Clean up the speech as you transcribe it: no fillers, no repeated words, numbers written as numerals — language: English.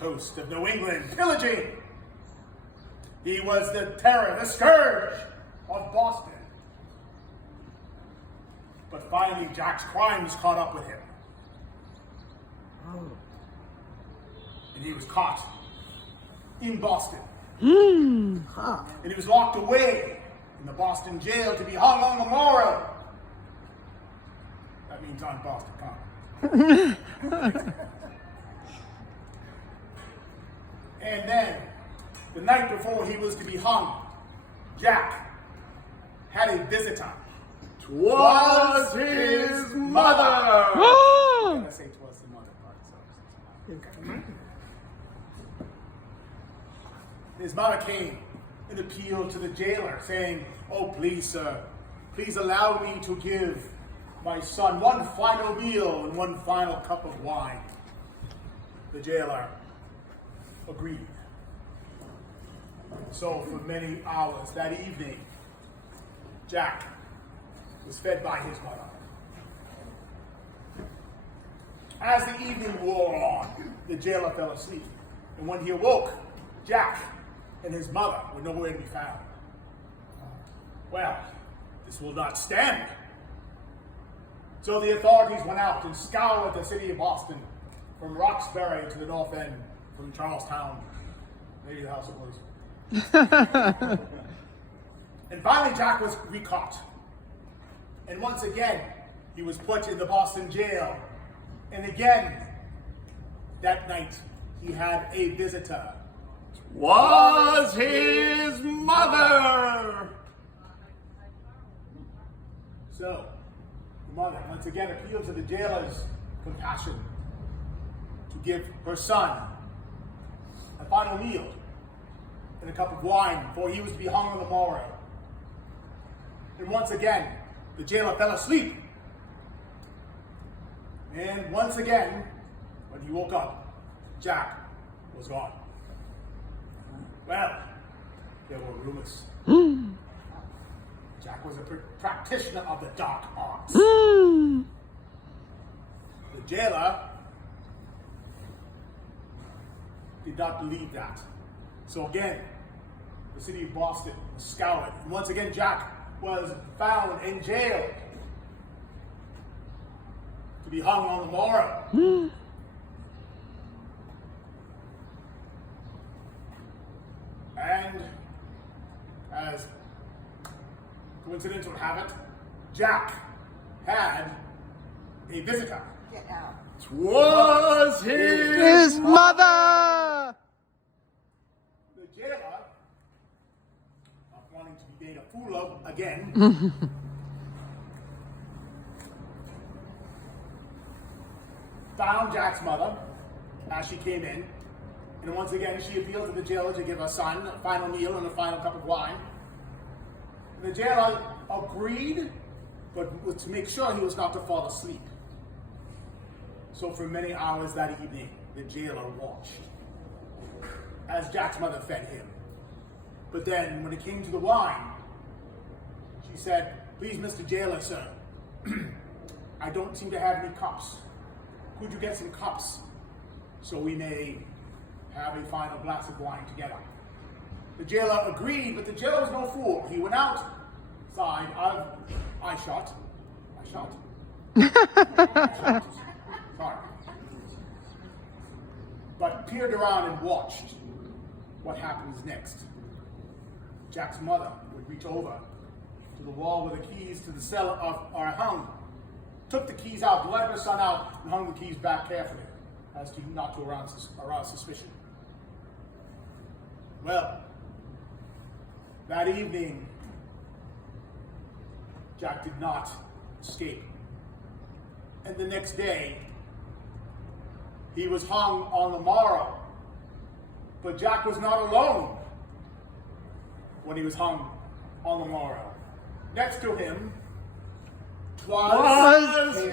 coast of New England, pillaging. He was the terror, the scourge of Boston. But finally, Jack's crimes caught up with him. And he was caught in Boston. And he was locked away in the Boston jail to be hung on the morrow. That means on Boston Common. And then, the night before he was to be hung, Jack had a visitor. 'Twas his mother. I'm gonna say 'twas the mother part. His mother came and appealed to the jailer, saying, "Oh, please, sir, please allow me to give my son one final meal and one final cup of wine." The jailer agreed. So for many hours that evening, Jack was fed by his mother. As the evening wore on, the jailer fell asleep, and when he awoke, Jack and his mother were nowhere to be found. Well, this will not stand. So the authorities went out and scoured the city of Boston, from Roxbury to the north end, from Charlestown, maybe the House of Blues. And finally, Jack was recaught. And once again, he was put in the Boston jail. And again, that night, he had a visitor. Was his mother. So, the mother once again appealed to the jailer's compassion to give her son a final meal and a cup of wine before he was to be hung on the morrow. And once again, the jailer fell asleep. And once again, when he woke up, Jack was gone. Well, there were rumors. Jack was a practitioner of the dark arts. The jailer did not believe that. So again, the city of Boston was scoured. And once again, Jack was found and jailed to be hung on the morrow. And as coincidence would have it, Jack had a visitor. Get out. 'Twas his mother! The jailer, not wanting to be made a fool of again, found Jack's mother as she came in. And once again, she appealed to the jailer to give her son a final meal and a final cup of wine. And the jailer agreed, but was to make sure he was not to fall asleep. So for many hours that evening, the jailer watched as Jack's mother fed him. But then, when it came to the wine, she said, "Please, Mr. Jailer, sir, I don't seem to have any cups. Could you get some cups so we may have a final glass of wine together?" The jailer agreed, but the jailer was no fool. He went outside of I shot. Sorry. But peered around and watched what happens next. Jack's mother would reach over to the wall where the keys to the cell are hung, took the keys out, let her son out, and hung the keys back carefully, as to not to arouse suspicion. Well, that evening, Jack did not escape. And the next day, he was hung on the morrow. But Jack was not alone when he was hung on the morrow. Next to him, 'twas his